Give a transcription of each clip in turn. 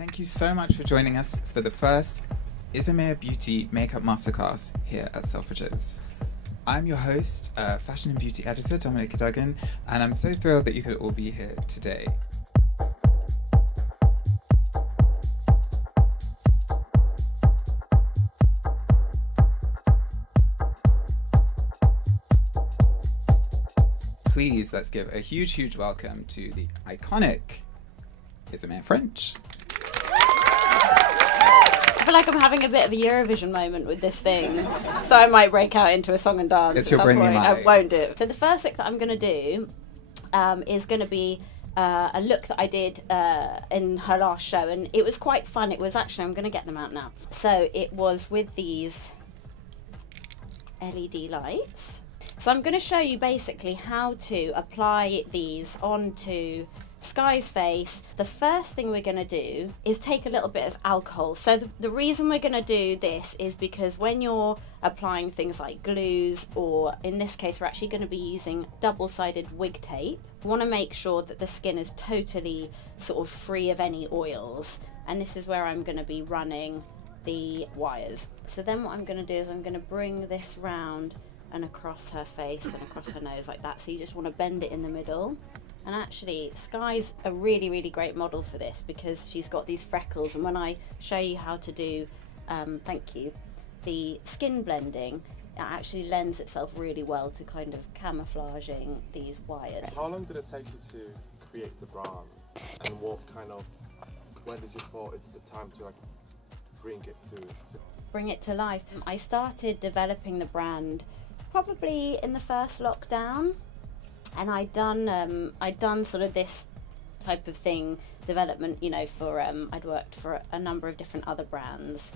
Thank you so much for joining us for the first ISAMAYA Beauty Makeup Masterclass here at Selfridges. I'm your host, fashion and beauty editor Dominica Duggan, and I'm so thrilled that you could all be here today. Please, let's give a huge welcome to the iconic ISAMAYA Ffrench. I feel like I'm having a bit of a Eurovision moment with this thing, so I might break out into a song and dance. It's your brand new mic. I won't do it. So the first look that I'm going to do is going to be a look that I did in her last show, and it was quite fun. It was actually, I'm going to get them out now. So it was with these LED lights. So I'm going to show you basically how to apply these onto Sky's face. The first thing we're going to do is take a little bit of alcohol. So the reason we're going to do this is because when you're applying things like glues, or in this case we're actually going to be using double-sided wig tape, you want to make sure that the skin is totally sort of free of any oils. And this is where I'm going to be running the wires. So then what I'm going to do is I'm going to bring this round and across her face and across her nose like that. So you just want to bend it in the middle. And actually, Sky's a really great model for this because she's got these freckles, and when I show you how to do, thank you, the skin blending, it actually lends itself really well to kind of camouflaging these wires. How long did it take you to create the brand? And what kind of, when did you thought it's the time to like bring it to life? I started developing the brand probably in the first lockdown, and I'd done sort of this type of thing, development, you know, for I'd worked for a number of different other brands.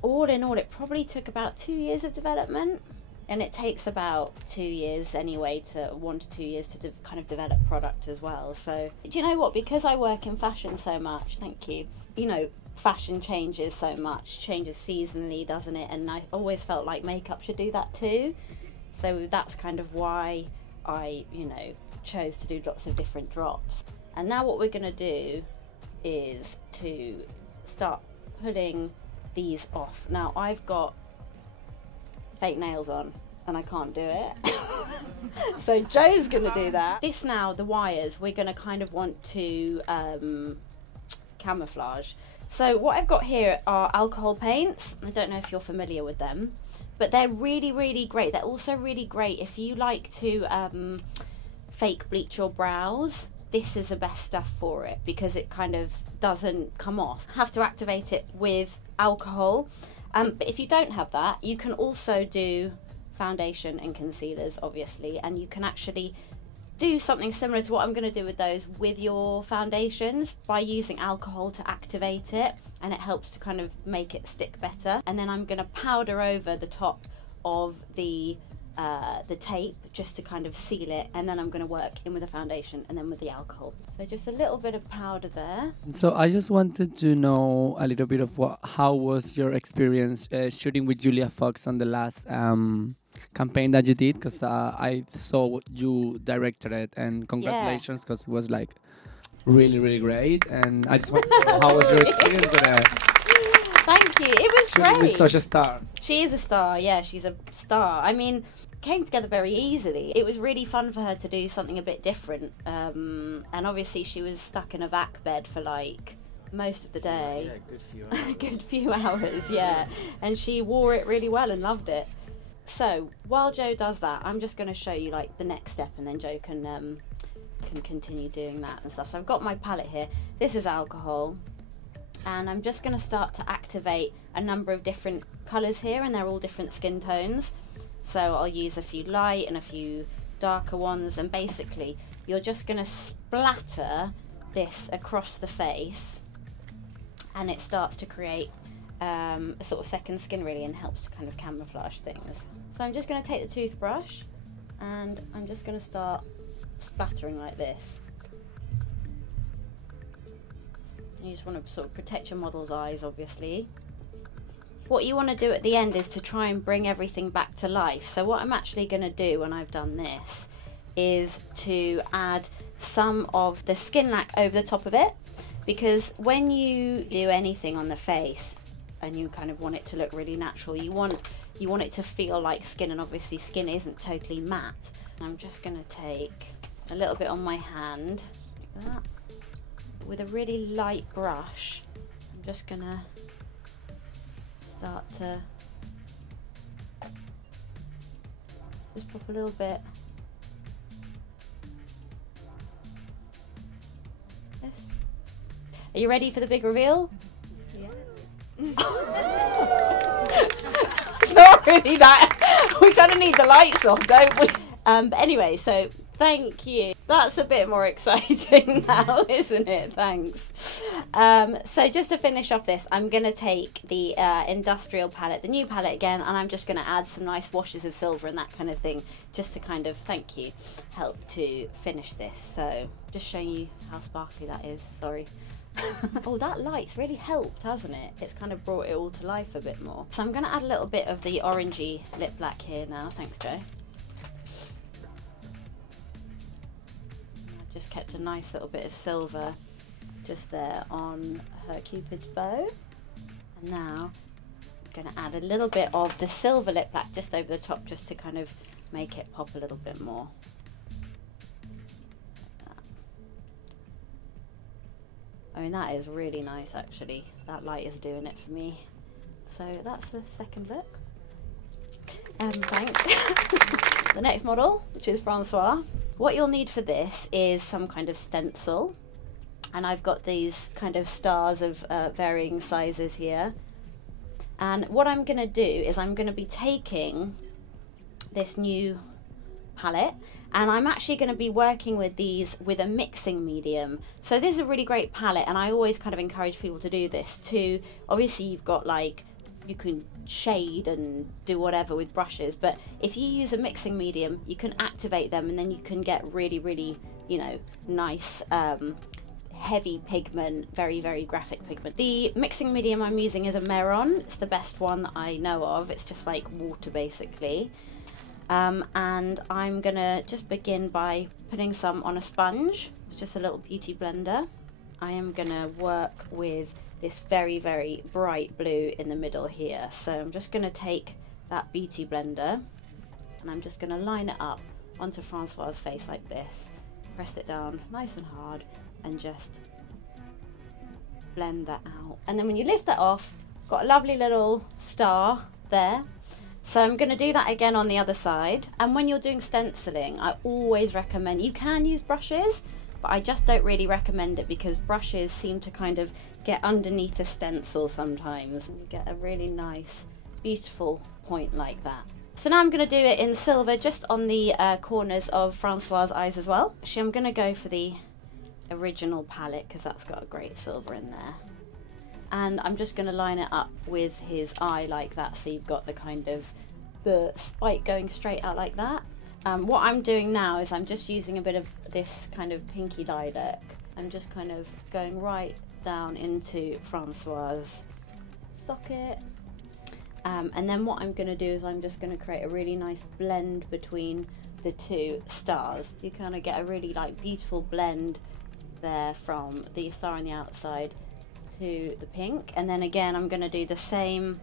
All in all, it probably took about 2 years of development, and it takes about 2 years anyway, to 1 to 2 years to kind of develop product as well. So do you know what, because I work in fashion so much, thank you, you know, fashion changes so much, changes seasonally, doesn't it? And I always felt like makeup should do that too. So that's kind of why I, you know, chose to do lots of different drops. And now what we're going to do is to start pulling these off. Now I've got fake nails on and I can't do it. So Joe's going to do that. This now, the wires, we're going to kind of want to camouflage. So what I've got here are alcohol paints. I don't know if you're familiar with them, but they're really great. They're also really great if you like to fake bleach your brows. This is the best stuff for it because it kind of doesn't come off. Have to activate it with alcohol, but if you don't have that, you can also do foundation and concealers, obviously, and you can actually do something similar to what I'm going to do with those with your foundations by using alcohol to activate it, and it helps to kind of make it stick better. And then I'm going to powder over the top of the tape just to kind of seal it, and then I'm going to work in with the foundation and then with the alcohol. So just a little bit of powder there. So I just wanted to know a little bit of how was your experience shooting with Julia Fox on the last campaign that you did, because I saw you directed it, and congratulations, because it was like really great. And I just want to know, how was your experience with it? Thank you. It was great. She's such a star. She is a star, yeah, she's a star. I mean, came together very easily. It was really fun for her to do something a bit different. And obviously she was stuck in a vac bed for like most of the day. Yeah, good few hours. Good few hours, yeah. And she wore it really well and loved it. So while Joe does that, I'm just going to show you like the next step, and then Joe can continue doing that and stuff. So I've got my palette here. This is alcohol, and I'm just going to start to activate a number of different colours here, and they're all different skin tones. So I'll use a few light and a few darker ones, and basically you're just going to splatter this across the face, and it starts to create a sort of second skin really, and helps to kind of camouflage things. So I'm just going to take the toothbrush, and I'm just going to start splattering like this. You just want to sort of protect your model's eyes, obviously. What you want to do at the end is to try and bring everything back to life. So what I'm actually going to do when I've done this is to add some of the skin lac over the top of it. because when you do anything on the face and you kind of want it to look really natural, you want it to feel like skin, and obviously skin isn't totally matte. I'm just going to take a little bit on my hand, like that. With a really light brush, I'm just going to start to just pop a little bit. This. Are you ready for the big reveal? Yeah. It's not really that. We kind of need the lights off, don't we? But anyway, so thank you. That's a bit more exciting now, isn't it? Thanks. So just to finish off this, I'm going to take the industrial palette, the new palette again, and I'm just going to add some nice washes of silver and that kind of thing, just to kind of, thank you, help to finish this. So just showing you how sparkly that is, sorry. Oh, that light's really helped, hasn't it? It's kind of brought it all to life a bit more. So I'm going to add a little bit of the orangey lip black here now. Thanks, Joe. I've just kept a nice little bit of silver just there on her Cupid's bow. And now I'm going to add a little bit of the silver lip black just over the top, just to kind of make it pop a little bit more. I mean, that is really nice, actually. That light is doing it for me. So that's the second look. Thanks. The next model, which is Francois. What you'll need for this is some kind of stencil. And I've got these kind of stars of varying sizes here. And what I'm going to do is I'm going to be taking this new palette, and I'm actually going to be working with these with a mixing medium. So this is a really great palette, and I always kind of encourage people to do this too. Obviously you've got, like, you can shade and do whatever with brushes, but if you use a mixing medium, you can activate them, and then you can get really, really, you know, nice heavy pigment, very, very graphic pigment. The mixing medium I'm using is a Meron. It's the best one that I know of. It's just like water, basically. And I'm gonna just begin by putting some on a sponge. It's just a little beauty blender. I am gonna work with this very, very bright blue in the middle here. So I'm just gonna take that beauty blender and I'm just gonna line it up onto Francois' face like this. Press it down nice and hard and just blend that out. And then when you lift that off, got a lovely little star there. So I'm going to do that again on the other side. And when you're doing stenciling, I always recommend, you can use brushes, but I just don't really recommend it because brushes seem to kind of get underneath the stencil sometimes. And you get a really nice, beautiful point like that. So now I'm going to do it in silver just on the corners of Francois' eyes as well. Actually, I'm going to go for the original palette because that's got a great silver in there. And I'm just going to line it up with his eye like that, so you've got the kind of the spike going straight out like that. What I'm doing now is I'm just using a bit of this kind of pinky lilac. I'm just kind of going right down into Francois' socket. And then what I'm going to do is I'm just going to create a really nice blend between the two stars. You kind of get a really like beautiful blend there from the star on the outside to the pink, and then again I'm going to do the same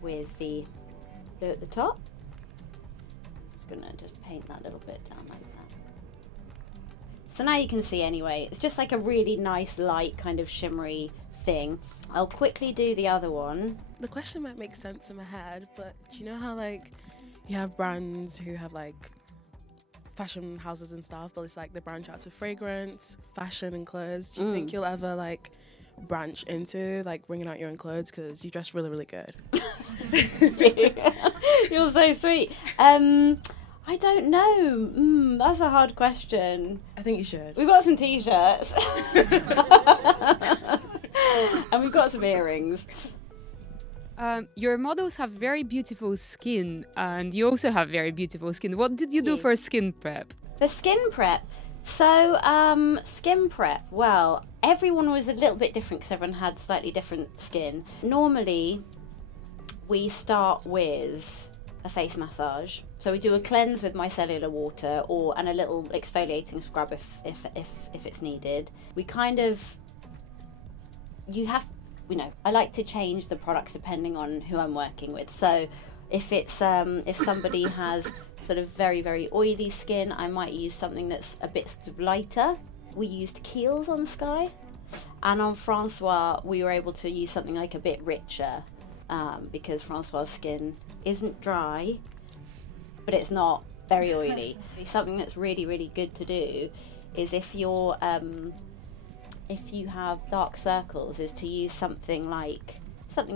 with the blue at the top. Just going to just paint that little bit down like that. So now you can see anyway, it's just like a really nice light kind of shimmery thing. I'll quickly do the other one. The question might make sense in my head, but do you know how like you have brands who have like fashion houses and stuff, but it's like they branch out to fragrance, fashion and clothes. Do you think you'll ever like branch into like bringing out your own clothes, because you dress really, really good? You're so sweet. I don't know. That's a hard question. I think you should. We've got some t-shirts. And we've got some earrings. Your models have very beautiful skin, and you also have very beautiful skin. What did you do for skin prep? The skin prep. So, skin prep, well, everyone was a little bit different because everyone had slightly different skin. Normally, we start with a face massage. So we do a cleanse with micellar water and a little exfoliating scrub if it's needed. We kind of, I like to change the products depending on who I'm working with. So if it's if somebody has sort of very, very oily skin, I might use something that's a bit sort of lighter. We used Kiehl's on Sky, and on Francois we were able to use something like a bit richer, because Francois' skin isn't dry, but it's not very oily. Something that's really, really good to do is if you have dark circles, is to use something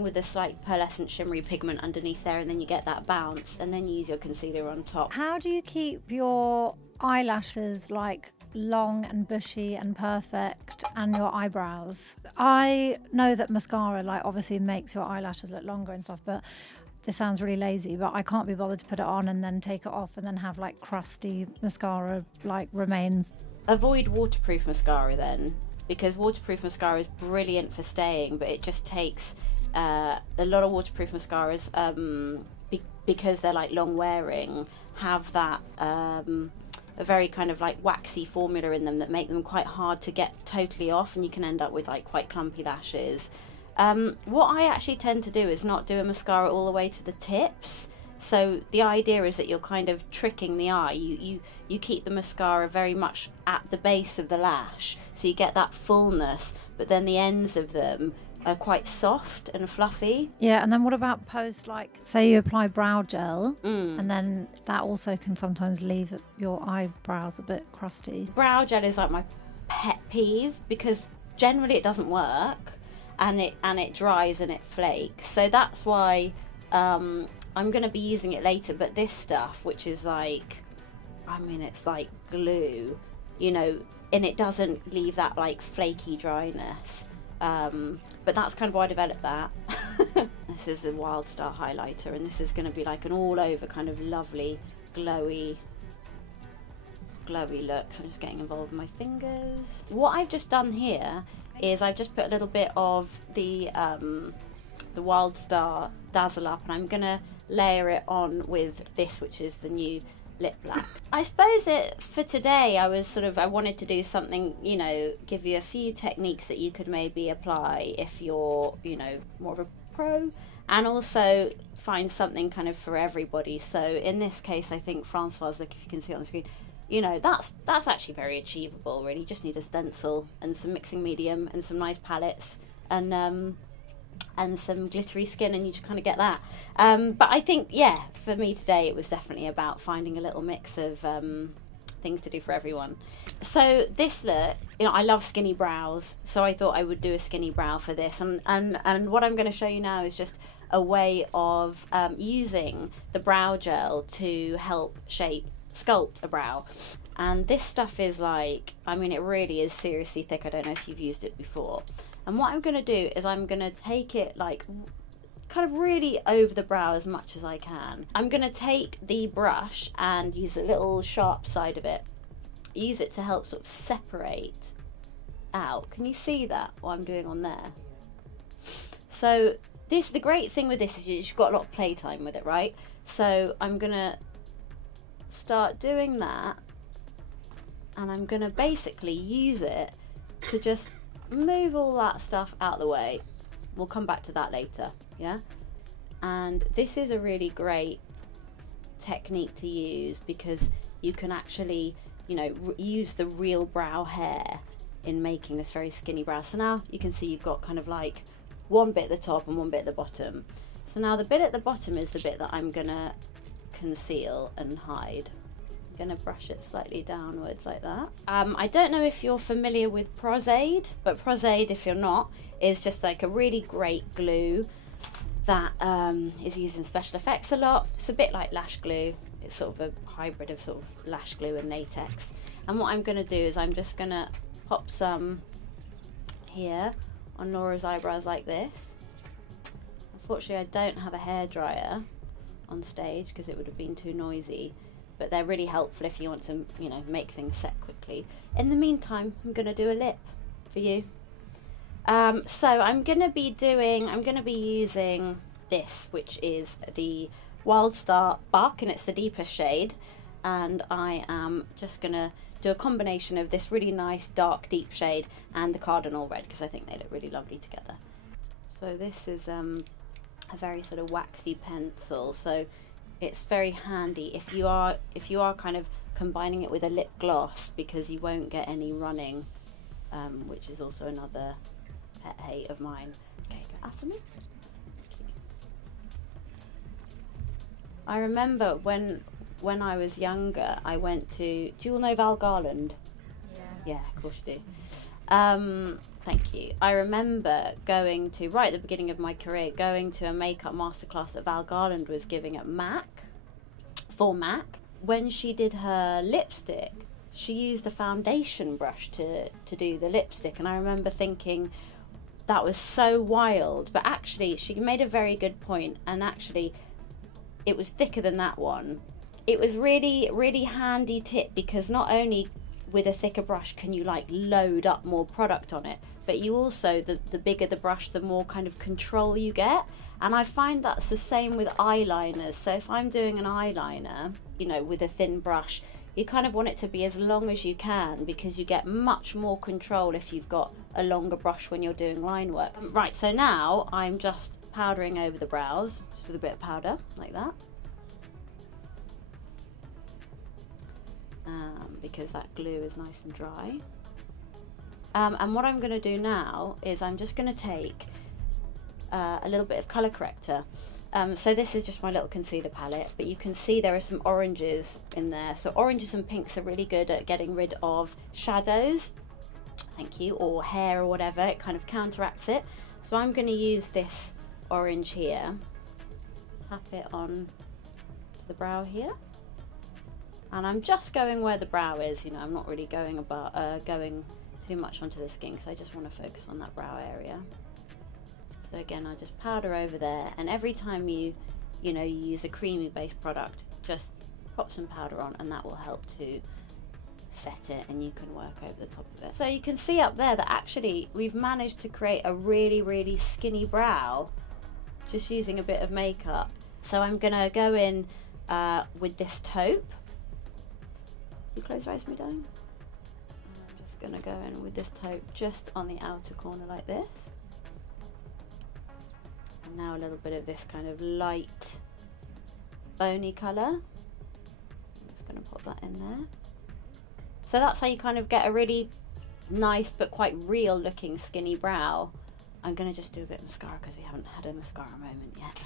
with a slight pearlescent shimmery pigment underneath there, and then you get that bounce, and then you use your concealer on top. How do you keep your eyelashes like long and bushy and perfect, and your eyebrows? I know that mascara like obviously makes your eyelashes look longer and stuff, but this sounds really lazy, but I can't be bothered to put it on and then take it off and then have like crusty mascara like remains. Avoid waterproof mascara then, because waterproof mascara is brilliant for staying, but it just takes a lot of waterproof mascaras, because they're like long wearing, have that a very kind of like waxy formula in them that make them quite hard to get totally off, and you can end up with like quite clumpy lashes. What I actually tend to do is not do a mascara all the way to the tips. So the idea is that you're kind of tricking the eye. You keep the mascara very much at the base of the lash, so you get that fullness, but then the ends of them are quite soft and fluffy. Yeah, and then what about post, like say you apply brow gel, and then that also can sometimes leave your eyebrows a bit crusty. Brow gel is like my pet peeve, because generally it doesn't work, and it dries and it flakes. So that's why I'm going to be using it later. But this stuff, which is like, I mean, it's like glue, and it doesn't leave that like flaky dryness. But that's kind of why I developed that. This is a Wild Star highlighter, and this is going to be like an all over kind of lovely glowy look. So I'm just getting involved with my fingers. What I've just done here is I've just put a little bit of the Wild Star Dazzle Up, and I'm going to layer it on with this, which is the new lip black. I suppose for today I wanted to do something, give you a few techniques that you could maybe apply if you're, more of a pro, and also find something kind of for everybody. So in this case, I think Francois, look, if you can see it on the screen, that's actually very achievable, really. You just need a stencil and some mixing medium and some nice palettes, and some glittery skin, and you just kind of get that. But I think, yeah, for me today it was definitely about finding a little mix of things to do for everyone. So this look, I love skinny brows, so I thought I would do a skinny brow for this, and what I'm going to show you now is just a way of using the brow gel to help sculpt a brow. And this stuff is like, I mean, it really is seriously thick. I don't know if you've used it before. And what I'm going to do is I'm going to take it like kind of really over the brow as much as I can. I'm going to take the brush and use a little sharp side of it. Use it to help sort of separate out. Can you see that, what I'm doing on there? So the great thing with this is you've got a lot of playtime with it, right? So I'm going to start doing that, and I'm going to basically use it to just move all that stuff out of the way. We'll come back to that later, yeah? And this is a really great technique to use, because you can actually, use the real brow hair in making this very skinny brow. So now you can see you've got kind of like one bit at the top and one bit at the bottom. So now the bit at the bottom is the bit that I'm gonna conceal and hide. I'm gonna brush it slightly downwards like that. I don't know if you're familiar with Prozaid, but Prozaid, if you're not, is just like a really great glue that is used in special effects a lot. It's a bit like lash glue. It's sort of a hybrid of sort of lash glue and latex. And what I'm gonna do is I'm just gonna pop some here on Laura's eyebrows like this. Unfortunately, I don't have a hairdryer on stage because it would have been too noisy, but they're really helpful if you want to, make things set quickly. In the meantime, I'm going to do a lip for you. So I'm going to be using this, which is the Wild Star Buck, and it's the deepest shade. And I am just going to do a combination of this really nice dark deep shade and the Cardinal Red, because I think they look really lovely together. So this is a very sort of waxy pencil, so it's very handy if you are kind of combining it with a lip gloss, because you won't get any running, which is also another pet hate of mine. Okay, go after me. I remember when I was younger, I went to, do you all know Val Garland? Yeah, of course you do. Thank you. I remember going to, right at the beginning of my career, going to a makeup masterclass that Val Garland was giving at MAC, for MAC. When she did her lipstick, she used a foundation brush to do the lipstick, and I remember thinking that was so wild, but actually she made a very good point, and actually it was thicker than that one. It was really, really handy tip, because not only with a thicker brush can you like load up more product on it, but you also, the bigger the brush, the more kind of control you get. And I find that's the same with eyeliners. So if I'm doing an eyeliner, you know, with a thin brush, you kind of want it to be as long as you can, because you get much more control if you've got a longer brush when you're doing line work. Right, so now I'm just powdering over the brows, just with a bit of powder, like that. Because that glue is nice and dry. And what I'm going to do now is I'm just going to take a little bit of colour corrector. So this is just my little concealer palette, but you can see there are some oranges in there. So oranges and pinks are really good at getting rid of shadows, thank you, or hair or whatever. It kind of counteracts it. So I'm going to use this orange here, tap it on the brow here. And I'm just going where the brow is, you know, I'm not really going going too much onto the skin, because I just want to focus on that brow area. So again, I just powder over there, and every time you use a creamy based product, just pop some powder on, and that will help to set it, and you can work over the top of it. So you can see up there that actually we've managed to create a really, really skinny brow just using a bit of makeup. So I'm gonna go in with this taupe. You close your eyes for me, darling. I'm just gonna go in with this taupe just on the outer corner like this. And now a little bit of this kind of light bony colour. I'm just gonna pop that in there. So that's how you kind of get a really nice but quite real looking skinny brow. I'm gonna just do a bit of mascara because we haven't had a mascara moment yet.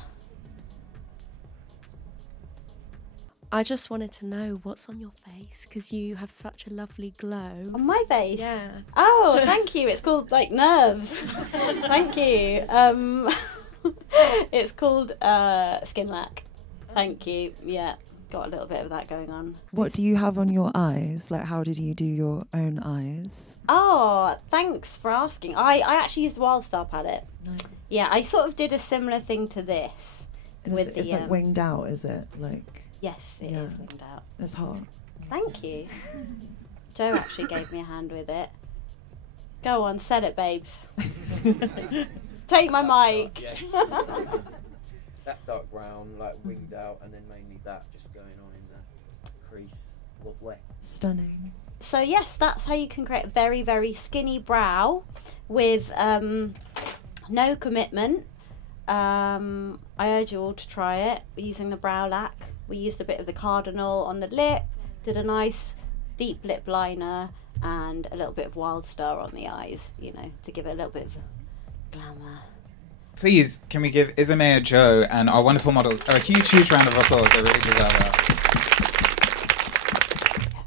I just wanted to know what's on your face, because you have such a lovely glow. On my face? Yeah. Oh, thank you. It's called like nerves. Thank you. It's called skin lack. Thank you. Yeah, got a little bit of that going on. What do you have on your eyes? Like, how did you do your own eyes? Oh, thanks for asking. I actually used Wild Star palette. Nice. Yeah, I sort of did a similar thing to this. And with it's like winged out, is it? Like. Yes, it is winged out. It's hot. Thank you. Joe actually gave me a hand with it. Go on, sell it, babes. Take my mic. That dark brown, like winged out, and then mainly that just going on in the crease. Lovely. Stunning. So yes, that's how you can create a very, very skinny brow with no commitment. I urge you all to try it using the brow lac. We used a bit of the Cardinal on the lip, did a nice deep lip liner, and a little bit of Wild Star on the eyes, you know, to give it a little bit of glamour. Please, can we give Isamaya, Joe, and our wonderful models a huge, huge round of applause? They really deserve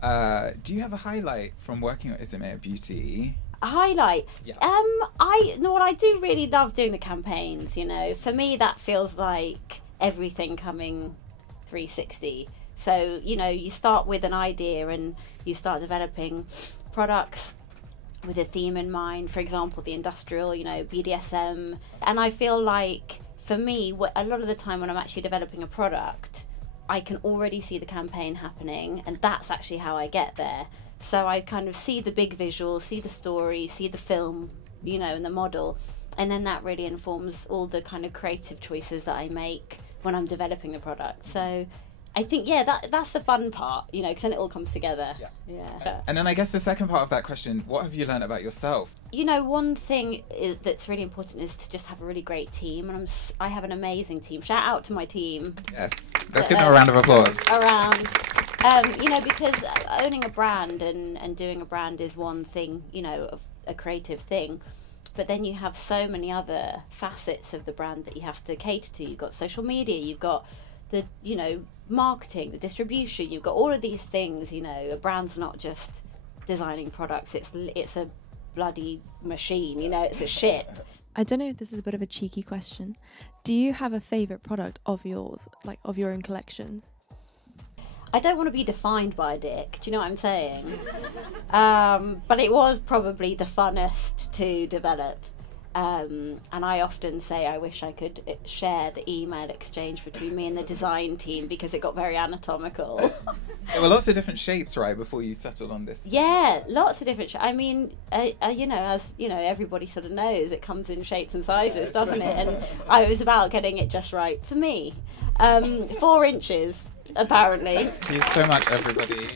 that. Do you have a highlight from working with ISAMAYA Beauty? A highlight? Yeah. I do really love doing the campaigns, you know. For me, that feels like everything coming 360. So, you know, you start with an idea and you start developing products with a theme in mind. For example, the industrial, you know, BDSM. And I feel like, for me, a lot of the time when I'm actually developing a product, I can already see the campaign happening, and that's actually how I get there. So I kind of see the big visual, see the story, see the film, you know, and the model, and then that really informs all the kind of creative choices that I make when I'm developing the product. So I think, that's the fun part, you know, because then it all comes together. Yeah. And then I guess the second part of that question, what have you learned about yourself? You know, one thing that's really important is to just have a really great team, and I have an amazing team. Shout out to my team. Yes, let's give them a round of applause. You know, because owning a brand and doing a brand is one thing, you know, a creative thing. But then you have so many other facets of the brand that you have to cater to. You've got social media, you've got the, you know, marketing, the distribution, you've got all of these things. You know, a brand's not just designing products, it's a bloody machine, you know, it's a shit. I don't know if this is a bit of a cheeky question. Do you have a favourite product of yours, like of your own collections? I don't want to be defined by a dick, do you know what I'm saying? But it was probably the funnest to develop. And I often say I wish I could share the email exchange between me and the design team, because it got very anatomical. There were lots of different shapes, right, before you settled on this? Yeah, lots of different I mean, you know, as you know, everybody sort of knows, it comes in shapes and sizes, doesn't it? And it was about getting it just right for me. 4 inches, apparently. Thank you so much, everybody.